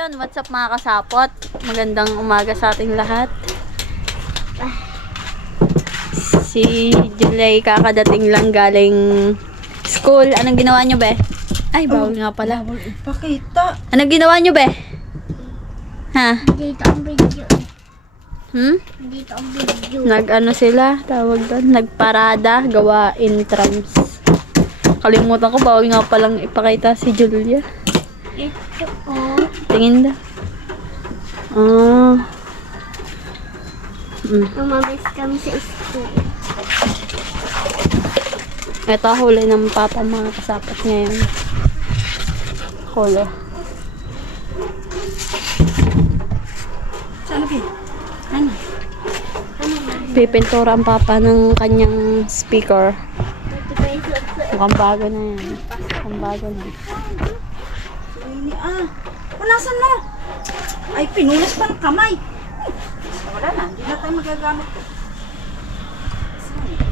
ayun, what's up mga kasapot? Magandang umaga sa ating lahat. Si July kakadating lang galing school. Anong ginawa nyo, be? Ay, bawal nga pala. Bawal ipakita. Anong ginawa nyo, be? Ha? Dito ang video. Dito ang video. Nag-ano sila? Tawag doon? Nagparada, gawain trams. Kalimutan ko, bawal nga palang ipakita si Julia. Ito po. Tingin daw. Ah. Umabis kami sa school. Ito, huli ng papa mga kasapot ngayon. Huli. Saan ba? Ano? Pipintura ang papa ng kanyang speaker. Ito pa yung suot-suot. Mukhang bago na yan. Mukhang bago na. Ini punasan mo. Ay, pinunas pa ng kamay. Wala na, hindi na tayo magagamit to.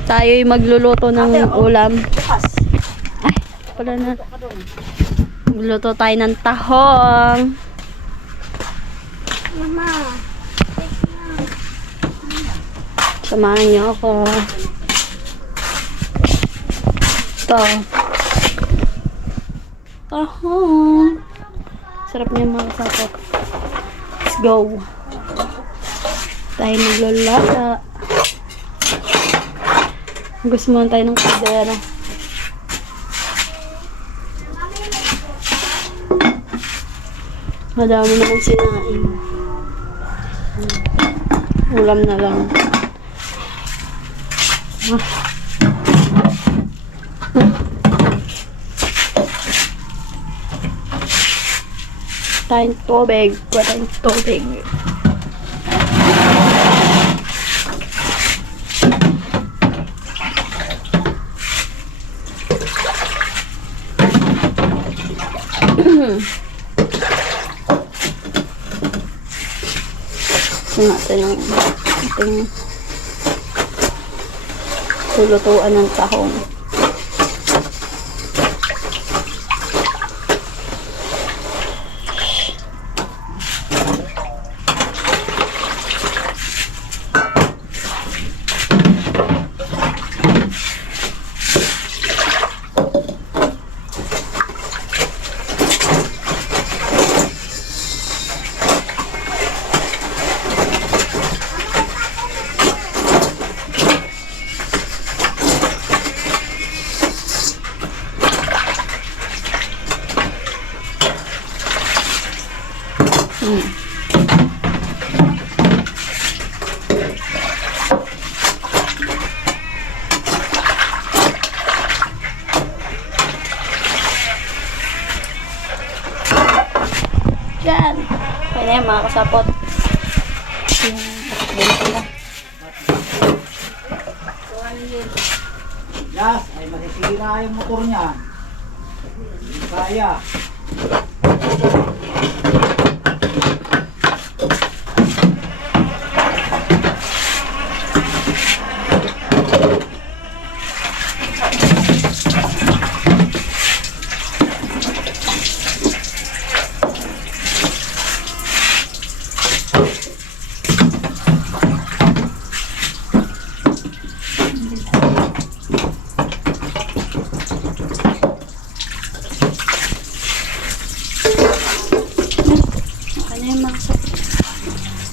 Tayo'y magluluto ng Ate, oh. ulam. Bukas. Ay, pala na. Ito ka doon. Magluluto tayo ng tahong. Mama. Samahan niyo ako. Ito. Tahong. Sarap niya mga kasapot. Let's go. Tayo maglulata. Gusto mo tayo ng kaldera. Madami naman sinain. Ulam na lang. Tayong tubig. Kuha tayong tubig. Natin ang ating lulutuan ng tahong. Yan. Kaya yan mga kasapot. Yes, ay masisira yung motor niya. Hindi kaya.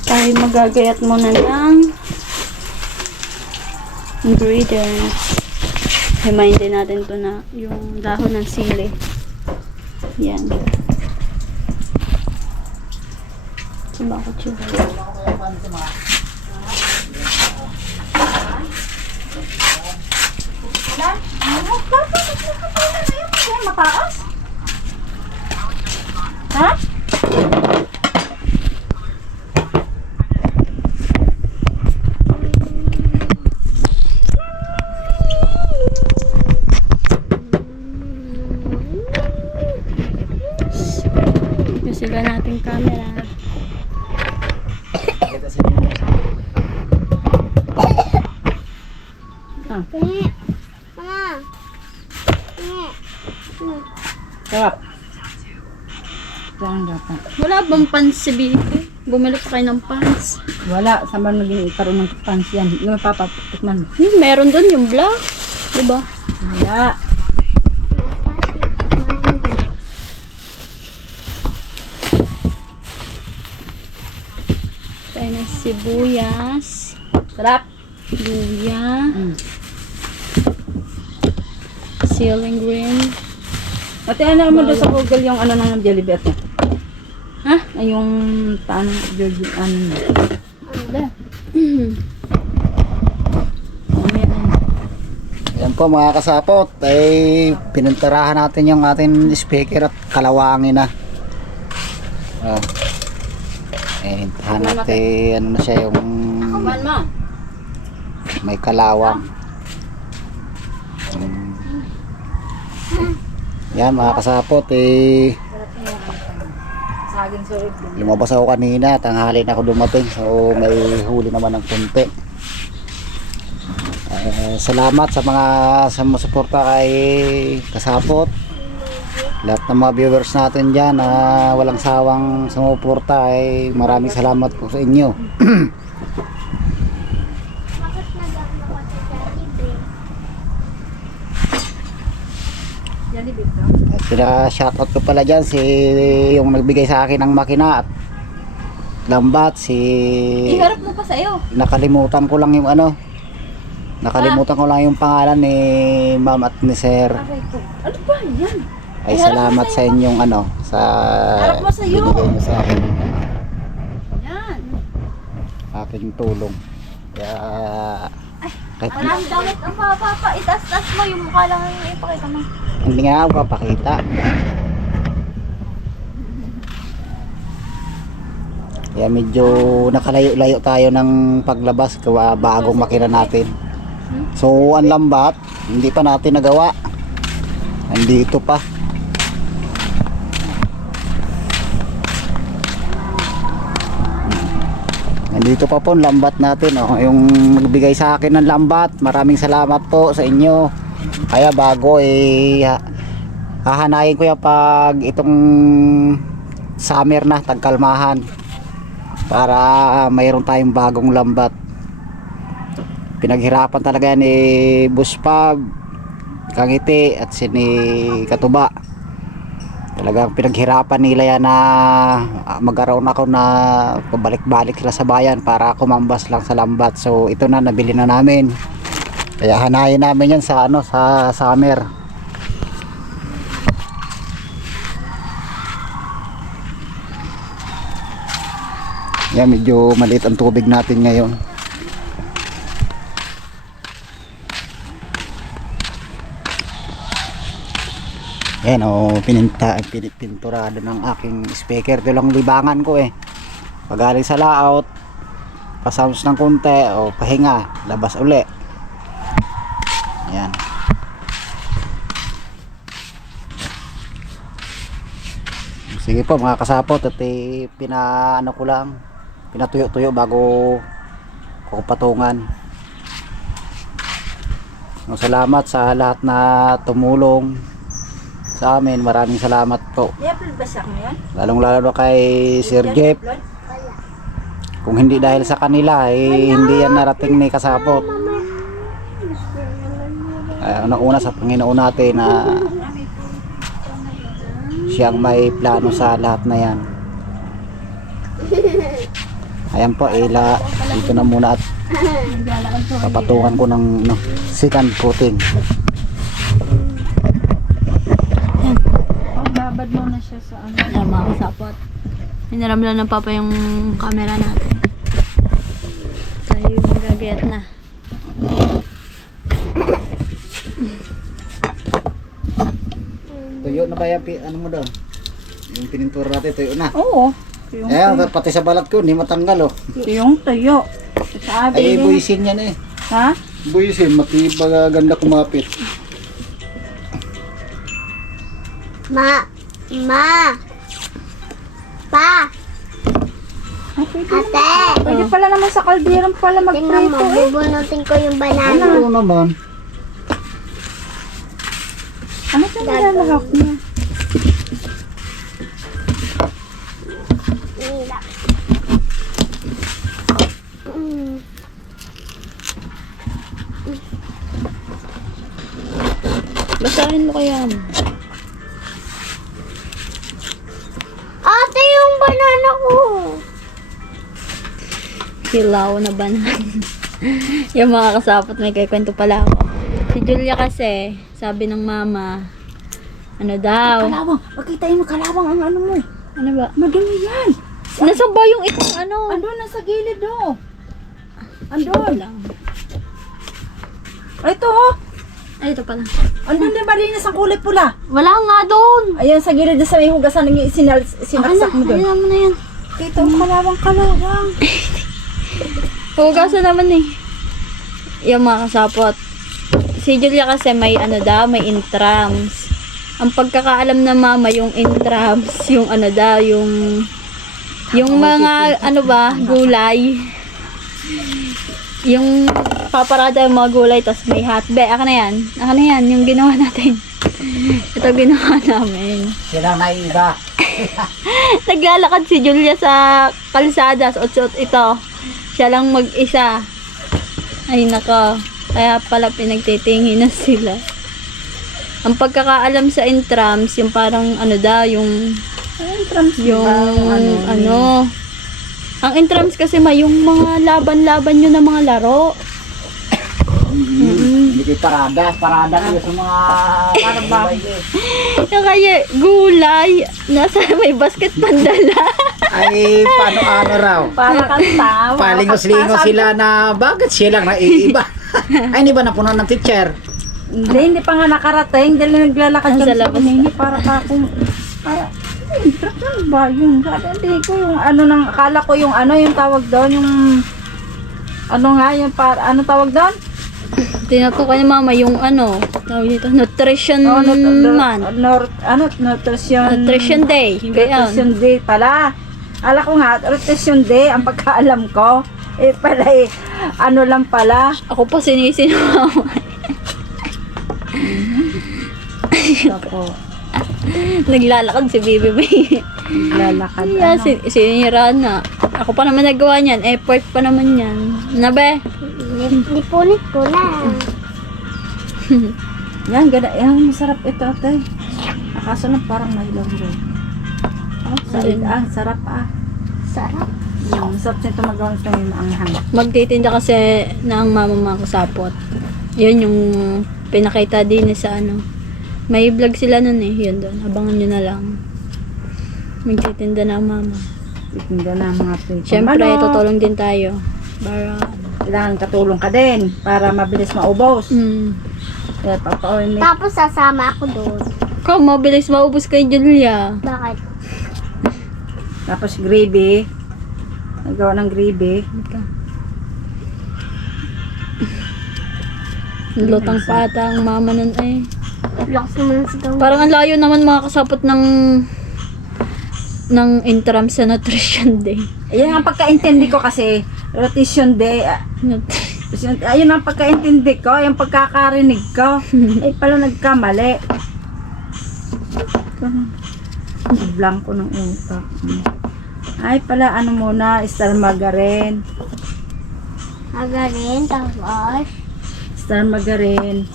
Tayo magagayat muna ng ingredients. Himayin din natin to na yung dahon ng sili. Yan. Saba ko chill. Mataas? Ha? Sila nating camera. Mama. Sarap. Saan dapat? Wala bang pants si Bibi? Bumili pa kayo ng pants. Wala. Saan ba naging karoon ng pants yan? Yung papatikman mo. Meron doon yung black. Diba? Wala. Tayo ng sibuyas. Sarap. Luya. Ceiling green. Ate, ano mo doon sa Google yung ano ng Jollibee ate? Ha? Ay, yung paano Jollibee, ano na. Wala. Yan po mga kasapot, ay pininturahan natin yung ating speaker at kalawangin na. Hintahan natin, ano na siya yung Kuman mo. may kalawang. Yan mga kasapot, Saging sulit din. lumabas ako kanina, tanghali na ako dumating, so may huli naman ng konti. Salamat sa mga sumusuporta kay kasapot, lahat ng mga viewers natin dyan na walang sawang sumuporta, ay maraming salamat po sa inyo. Jollibee to. Pina-shoutout ko pala dyan si yung nagbigay sa akin ng makina at lambat, si Iharap mo pa sa'yo. nakalimutan ko lang yung pangalan ni Ma'am at ni Sir. Aray ko. Ano ba yan? Ay salamat sa inyong sa Harap mo sa'yo. binigay mo sa akin Yan. aking tulong. Kaya kahit Maraming damit ang papa. Itas-tas mo yung mukha lang ang ipakita mo. hindi nga ako papakita. Kaya medyo nakalayo-layo tayo ng paglabas gawa bagong makina natin. So ang lambat, hindi pa natin nagawa. Nandito pa. Nandito pa po ang lambat natin. Yung nagbigay sa akin ng lambat, maraming salamat po sa inyo. Kaya bago hahanayin ko yan pag itong summer na, tagkalmahan, para mayroon tayong bagong lambat. Pinaghirapan talaga ni Buspag, Kangiti at si ni Katuba. Talagang pinaghirapan nila yan na mag-aroon ako na pabalik-balik sila sa bayan para kumambas lang sa lambat. So ito na, nabili na namin. Kaya hanayin namin yan sa sa summer. Yan, medyo maliit ang tubig natin ngayon. Yan pinturado ng aking speaker. Ito lang libangan ko pagaling sa layout, pasounds ng konti o pahinga, labas uli. Yan. Sige po mga kasapot, at pinatuyo-tuyo bago ko patungan. Salamat sa lahat na tumulong sa amin, maraming salamat po. I-upload ba siya ngayon? Lalong lalo kay Sir Jeff. Kung hindi dahil sa kanila, hindi yan narating ni kasapot. Una sa Panginoon natin na siyang may plano sa lahat na yan. Ayan po, dito na muna at papatungan ko ng second coating. Babad mo na siya sa ano. Ayan mga kasapot. Hinaramlan ng papa yung camera natin. Tayo yung magagayat na. Tuyo na ba yan? Ano mo doon? Yung pinintura natin, tuyo na. Oo. Pati sa balat ko, hindi matanggal Yung tayo. Sabi Ay, niya. buisin yan Ha? Buisin, matibag, ganda kumapit. Pa! Ate! Pwede pala naman sa kalderang pala Tingnan mo, magprito bubunutin ko yung banana. Ano naman? Ano sa nilalahak niya? Basahin mo kaya mo. Ate, yung banana ko. Hilaw na banana. Yung mga kasapot, may kikwento pala ako. Si Julia kasi, sabi ng mama, ano daw? Kalawang, magkitain mo kalawang ang ano mo. Ano ba? Madumi yan. Nasaan ba yung itong ano? Andun na sa gilid oh. Andun. Ay, ito oh. Ay, ito pala. Andun din malinis ang kulay pula. Wala nga doon. Ayan sa gilid na sa may hugasan ng sinaksak mo doon. Ayan mo na yan. Dito, kalawang. Hugasan naman eh. Yung mga kasapot. Si Julia kasi may ano daw, may intrams. Ang pagkakaalam ng mama, yung intrams, yung ano daw, yung mga ano ba, gulay. Yung paparada yung mga gulay, tapos may hotbe. Aka na yan, yung ginawa natin. Ito ginawa namin. Silang naiiba. Naglalakad si Julia sa kalsada, suot-suot ito. Siya lang mag-isa. Ay nako, kaya pala pinagtitingin na sila. Ang pagkakaalam sa intrams, yung parang ano daw, yung ano. Ang intrams kasi may yung mga laban-laban yun ng mga laro. Hindi kayo parada kayo sa mga parang bahay. Yung kaya gulay, nasa may basket pandala. Ay, paano raw? Para kang tao. Palingos-lingos sila na bakit silang naiiba? Ay, hindi ba napuno ng teacher? Hindi pa nga nakarating. Dahil naglalakad Sa kami sa labas. Pinini para ka kung... Saan ba yun? Hindi ko yung ano nang... Akala ko yung ano yung tawag doon. Yung... Ano nga yung para... Ano tawag doon? Tinutukan ni mama yung ano, tawag dito, nutrition month. Nutrition day. Gayon. Nutrition day pala. Ala ko nga, nutrition day, ang pagkaalam ko. Eh pala eh, ano lang pala. Ako pa sinisino mama. Ako, Naglalakad si Bibi May. lalakad. Yeah, Ano? sinira na. Ako pa naman nagawa niyan. Effort pa naman yan. Nabe? Lipunit ko na. Yan, ganda. Yan, masarap ito ate. Akaso lang parang may lang. Oh, sarap Sarap. Masarap nito magawa ito yung maanghang. Magtitinda kasi ng mama mga kasapot. Yun yung pinakita din sa ano. May vlog sila nun eh. Yun doon. Abangan nyo na lang. Magtitinda na ang mama. Itinda na mga pwede. Siyempre, tutulong din tayo. Para, Kailangan katulong ka din para mabilis maubos. Kaya papawin mo. Tapos sasama ako doon. Ikaw, mabilis maubos kay Julia. Bakit? Tapos gravy. Nagawa ng gravy. Lutang pata ang mama nun eh. Lakas naman sa gawin. Parang ang layo naman mga kasapot ng interim sa nutrition day. Ayan ang pagkaintindi ko kasi. Rotation day. Ayun ang pagkaintindi ko. Yung pagkakarinig ko. Eh pala nagkamali. Blanco ng utak. Ay pala ano muna. Star margarine. Agarin, tapos. Star margarine.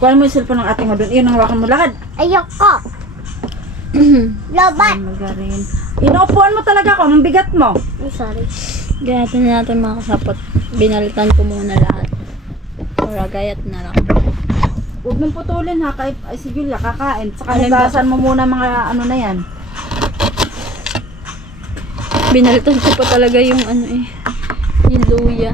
Kuha mo yung cellphone ng ate mo doon. Iyon ang hawakan mo lahat. Ayoko. Star Lobat. margarine. Inuupuan mo talaga ako. Ang bigat mo. Ay, sorry. Gayatan na natin mga kasapot. Binalitan ko muna lahat. Para gayat na lang. Huwag mong putulin ha. Kahit ay, si Julia kakain. Saka Alam hugasan mo muna mga ano na yan. Binalitan ko pa talaga yung ano eh. Yung luya.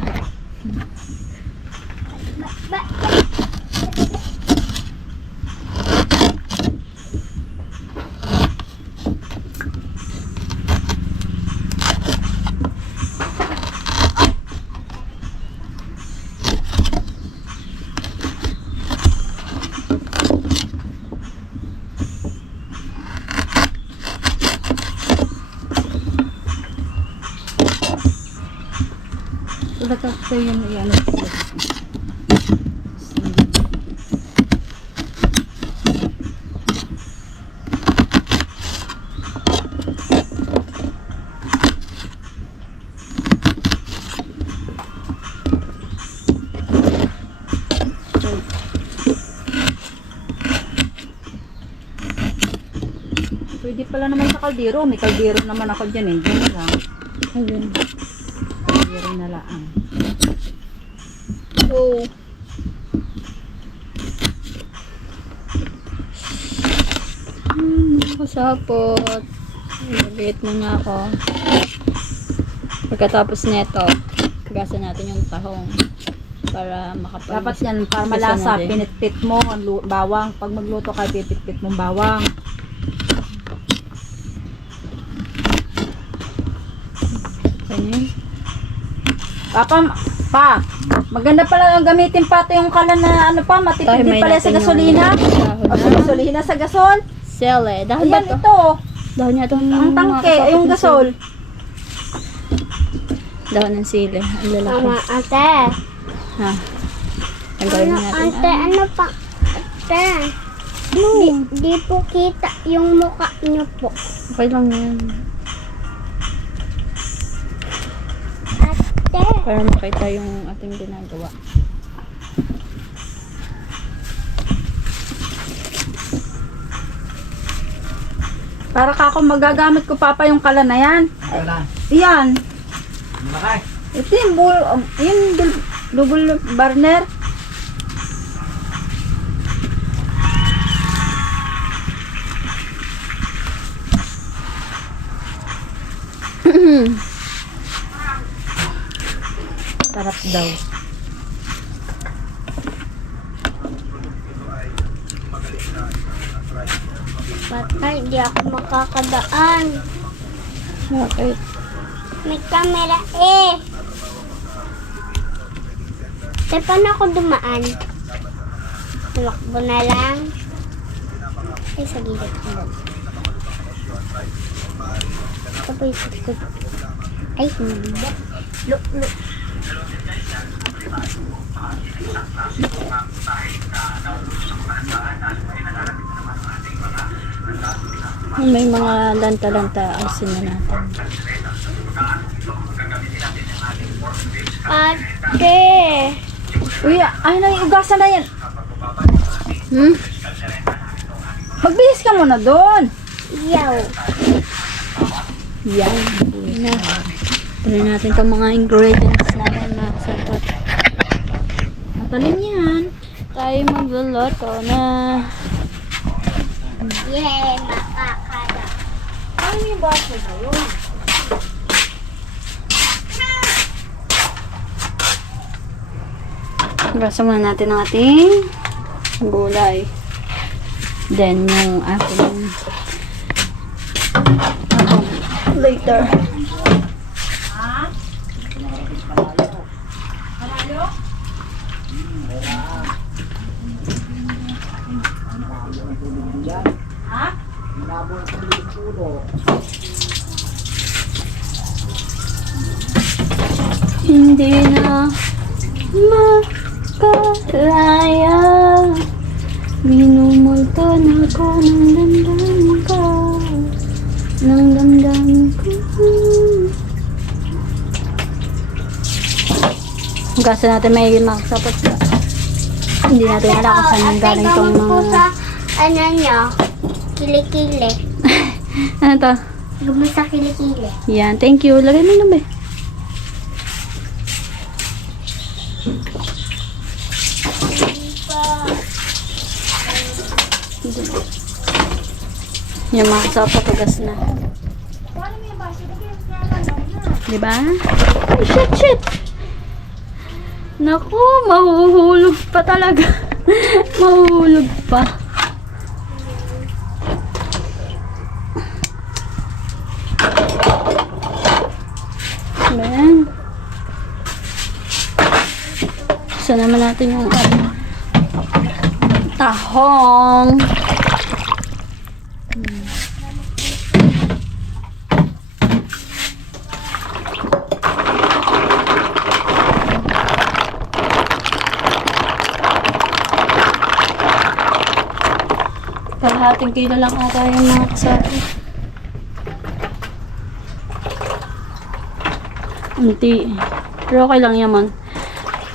Ulat ako sa'yo yun. Yan. Pwede pala naman sa kaldero. May kaldero naman ako dyan eh. Diyan na lang. Ayun. Kaldero na lang. Oh. Kasapot. Nag-eat muna ako. Pagkatapos nito, gasan natin yung tahong para makapag... Dapat yan, para malasa, pinitpit mo ang bawang. Pag magluto ka, pinitpit mo bawang. Ganyan. Pa, maganda pala ang gamitin pati yung kalan na ano pa, matipid din pala sa gasolina. O sa gasolina, sa gasol. Sele. Dahon ba Ayan to? ito. Dahon niya itong... Ang tangke, ay yung gasol. Dahon ng sili. Ang lalaki. Mama, ate. Ha? Tanggalin na natin. Ate, ano pa? Ate. Di po kita yung mukha niyo po. Okay lang yan. Ate. Para makita yung ating ginagawa. Para kako magagamit ko papa yung kalan na yan. Iyan. Ito yung double burner. Sarap daw. Patay, di ako makakadaan. Bakit? May camera eh. Ate, paano ako dumaan? Tulakbo na lang. Ay, sa gilid ko doon. Ito po yung sikod. Ay, hindi. Look. May mga lanta-lanta. Alisin na natin. Ate! Uy, ay na ugasan na yan. Hmm? Magbihis ka muna doon. Yaw! Yan. Uwi na. Tuloy natin itong mga ingredients natin na sapat. Matalin yan. Tayo magluluto na. Yay! Makakada! Ano yung baso na yun? Gasa muna natin ang ating gulay. Then, yung ating later. Hindi na makalaya. Minumulto na ako ng damdamin ko. Ng damdamin ko. Hugasan natin may makasapat ka. Hindi natin alam kung saan yung galing tong Ate, gawin po mga... sa, ano nyo, kilikili. Ano to? Gawin sa kilikili. Yan, thank you. Lagay mo na ba? Yung mga kasapat, tugas na. Diba? Ay, shit! Naku, mahuhulog pa talaga. Mahuhulog pa. Ayan. Gusto naman natin yung tahong. Kalahating kilo lang ata yung mga kasabi. Unti. Pero okay lang yan man.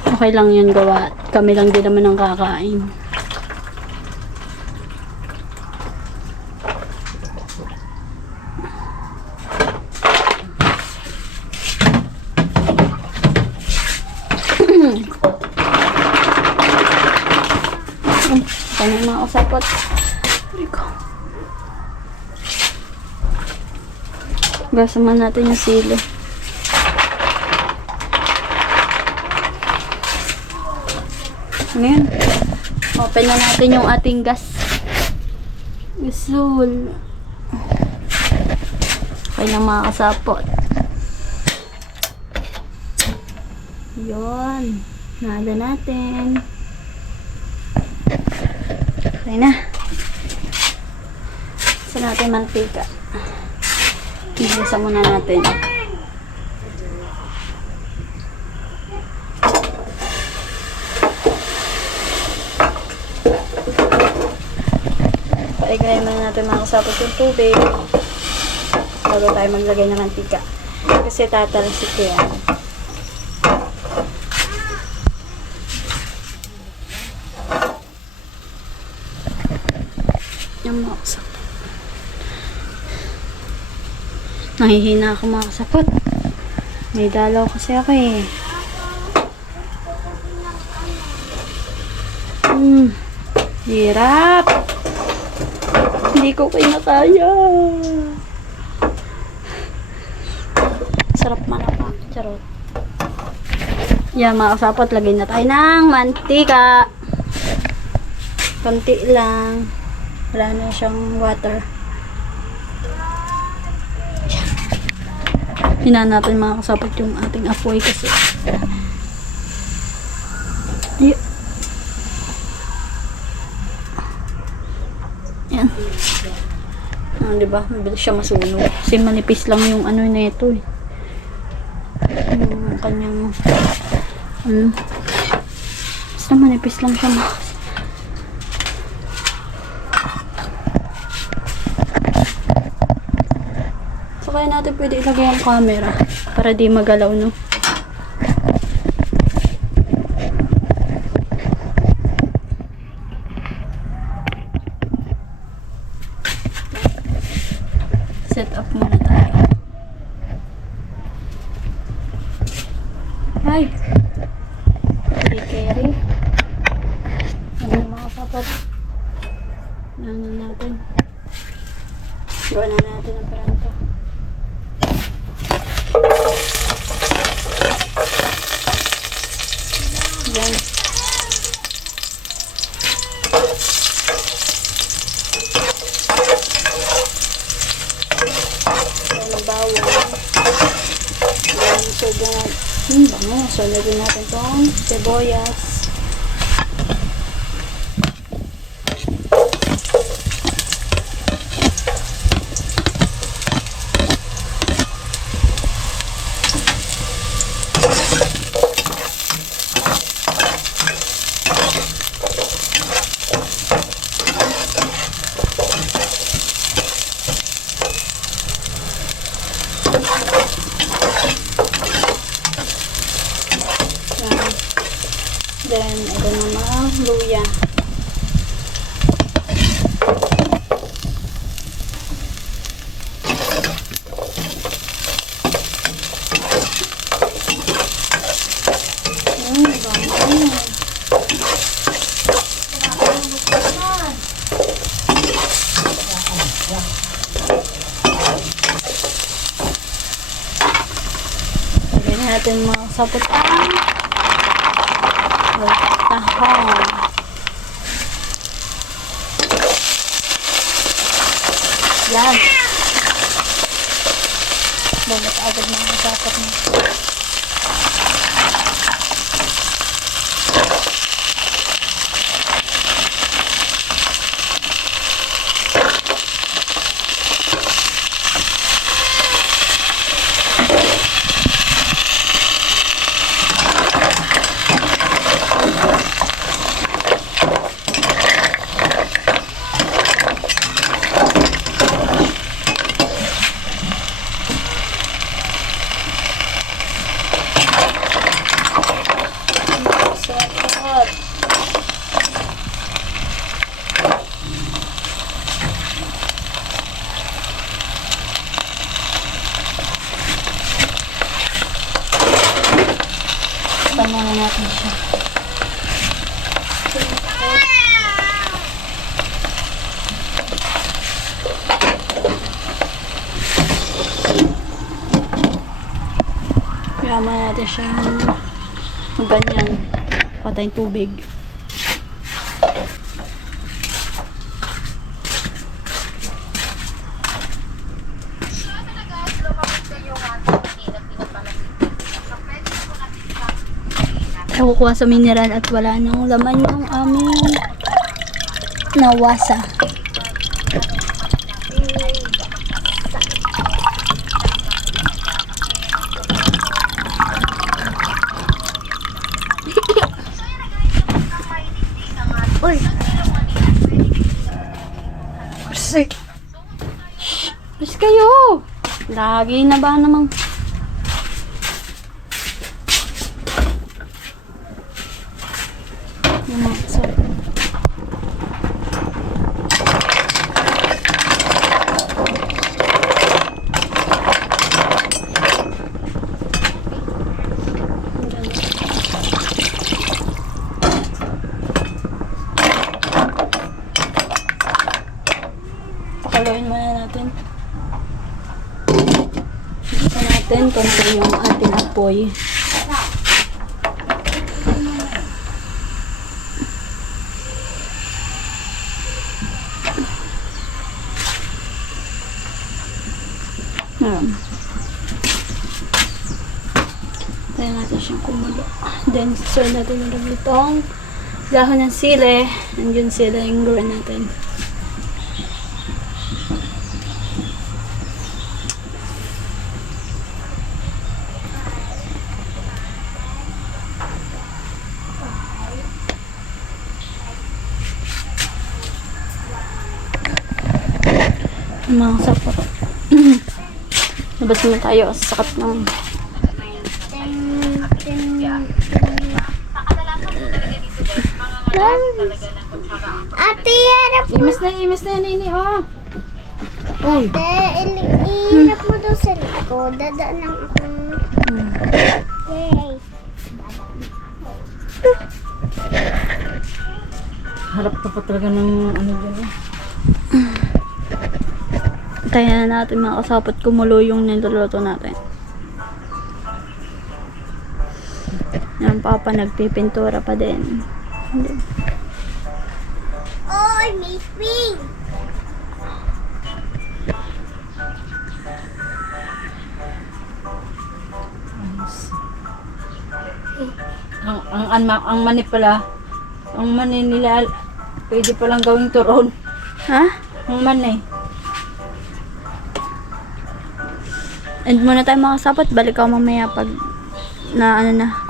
Okay lang yan gawa. Kami lang din naman ang kakain. sapot. Rico. Gasaman natin yung silo. Ano yan? Open na natin yung ating gas. Gasol. Okay na mga kasapot. Yun. Nada natin. Okay na. Sa natin mantika. Igisa muna natin. Paigay muna natin mga kasapot yung tubig bago tayo maglagay ng mantika. Kasi tatalsik yan. Yung mga kasapot. Nangihina ako mga kasapot. May dalaw kasi ako eh. Hirap. Hindi ko kinakaya. Sarap manapa. Charot. Yan mga kasapot. Lagay na tayo ng mantika. Konti lang. Wala na siyang water. Hinaan natin mga kasapot yung ating apoy kasi. Yan. Diba? Mabilis siya masunog. Kasi manipis lang yung ano na ito eh. Yung kanyang basta manipis lang siya mga. So kaya natin pwede ilagay ang camera para di magalaw, no? Set up muna tayo. Ay! Carry. Ano yung mga sapat? Ano natin? Gawa na natin ang parang. Yan. Yan, bawang. Yan, sobrang bango. So, lagyan natin itong sibuyas. Then, ito naman, luya. Lagyan natin mga saputan. Tahong. Yan. Bumot agad mga kasapot mo. Tama na natin siya. Kaya natin siyang ganyan. Patayin tubig. Kukuha sa mineral at wala nang laman yung aming nawasa. Uy, Shh! Shh kayo! Lagi na ba namang... Sorry. Pakuluin muna natin. Isa natin konti yung ating apoy. Ayan. Tayo natin siyang kumulo. Then, stir natin yung itong dahon ng sili. And yun sila yung gawin natin. Mga sapot. Labas mo tayo sa sakat ng ate, harap mo. Imas na yan, ini, oh. Uy. Ihirap mo daw sa likod. Dadaan lang ako. Yay. Harap ka pa talaga ng ano dyan, eh. kaya natin mga kasapot kumulo yung niluluto natin. Yan papa nagpipintura pa din. Oy, may ping. Ang mani pala, ang mani nila, pwede palang gawing turon. Ha? Ang mani. And muna tayo mga kasapot, balik ako mamaya pag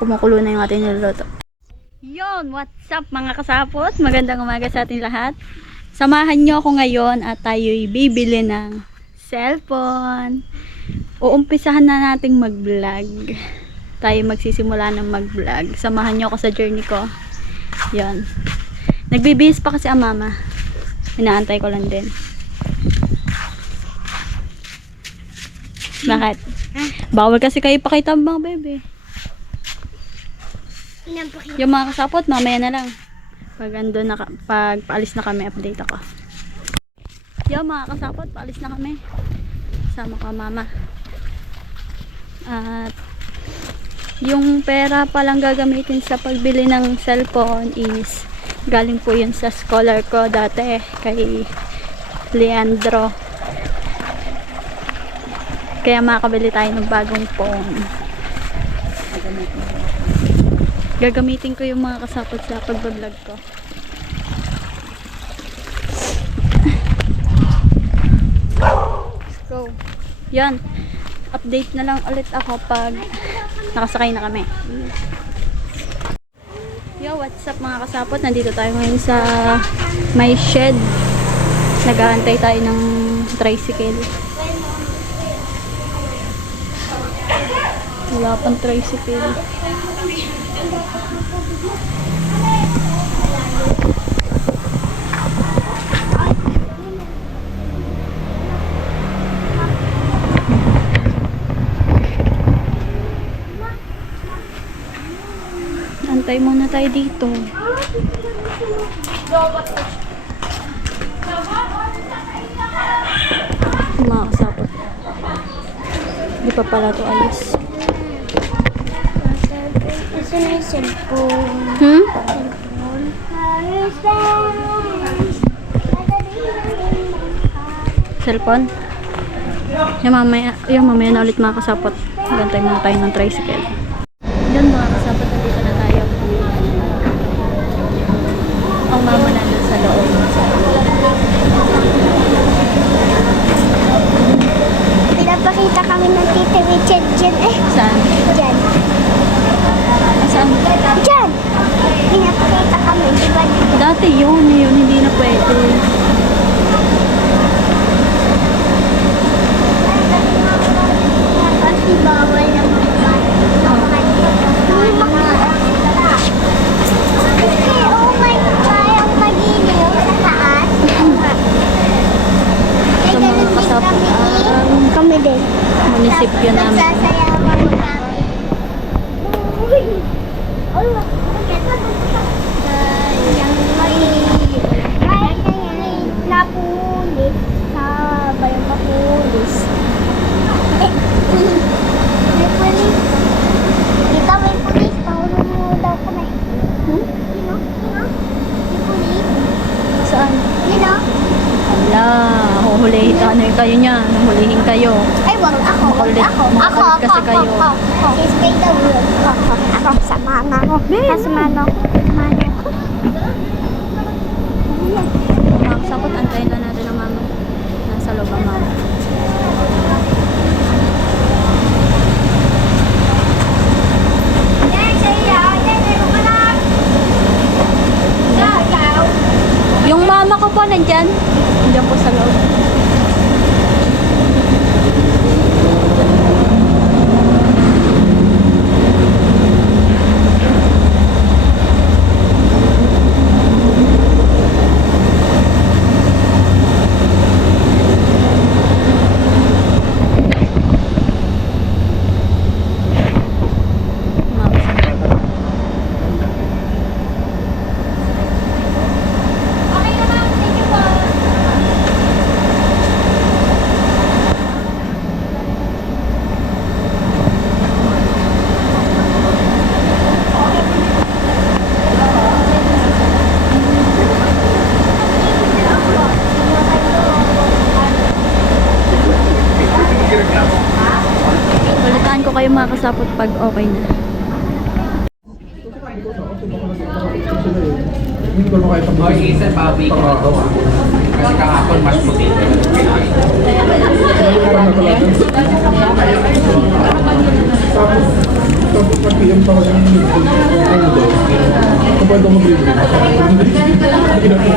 kumukulo na yung ating niluluto. Yon, what's up mga kasapot? Magandang umaga sa ating lahat. Samahan nyo ako ngayon at tayo'y bibili ng cellphone. Uumpisahan na nating mag-vlog. Tayo magsisimula ng mag-vlog. Samahan nyo ako sa journey ko. Yon. Nagbibihis pa kasi ang mama. Inaantay ko lang din. Bakit? Bawal kasi kayo pakita mga bebe. Yung mga kasapot, mamaya na lang. Pag paalis na kami, update ako. Yung mga kasapot, paalis na kami. Sama ko mama. At yung pera palang gagamitin sa pagbili ng cellphone is galing po yun sa scholar ko dati kay Leandro. Kaya makakabili tayo ng bagong phone. Gagamitin ko yung mga kasapot sa pagbablog ko. Let's go. Yan. Update na lang ulit ako pag nakasakay na kami. Yo, what's up mga kasapot? Nandito tayo ngayon sa may shed. Nag-aantay tayo ng tricycle. Wala pang tricycle. Antay muna tayo dito. Mga kasapot. Di pa pala ito ayos. Ito na yung cellphone. Hmm? Cellphone? Yung mamaya na ulit mga kasapot. Gantay muna tayo ng tricycle. Yun mga kasapot, nandito na tayo. Ang mama nandun sa loob. Pinapakita kami ng Tita Richard dyan eh. Saan? Dyan. Saan? Dyan! Pinapakita kami, di ba? Dati yun, hindi na pwede. Kasi bawal na kasi oh my parang magiliw sa taas. Sa mga kasapot, Kami din. munisipyo namin. Nagsasayawan kami. Uy! Uy! Yung may napulis sa bayang mapulis. May pulis. Dito may pulis. Pahulong mo daw kami. Sino? May pulis. Saan? Sino? Ala, huhulihin kayo niyan. Huhulihin kayo. Ay, wag ako. Makulit- Ako. makulit kasi kayo. Kiss me the world. Ako. Sa mama ko. Sa mama ko. Mama ko. Mga kasapot, antayin lang natin ang mama. Nasa loob ang mama. Yung mama ko po nandyan. Nandyan po sa loob. Mga kasapot. Balitaan ko kayo mga kasapot pag okay na. Oh, isa bawi ko ito. Kasi kahapon mas puti. Tapos pag-PM pa kasi yung window, kapag ako mag-review, hindi na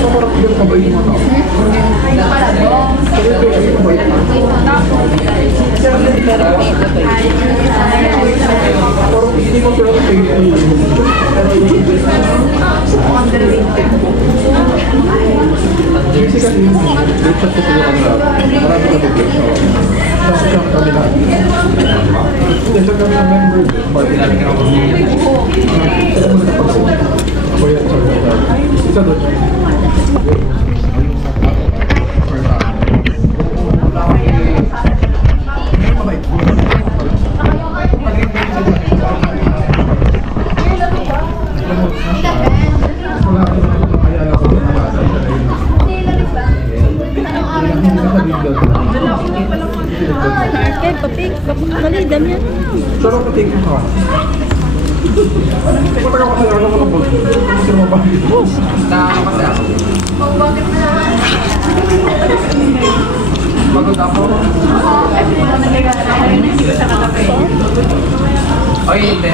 so, parang hindi ka ba yung mga tao? Parang hindi mo pero kasi yung group chat ko po ang marami na mag-group siya. Tapos siya ang kami lahat. Then siya kami ng members. Party namin ka ako. Ito mo na kapag ako yan. Isa doon. Okay, papik. Dali, dami yan. Sarap na tingin ka. Kung taga ko tayo, alam ko na po. Kasi mabahit. Nakakapasa ako. Pagod ako. Oy, hindi.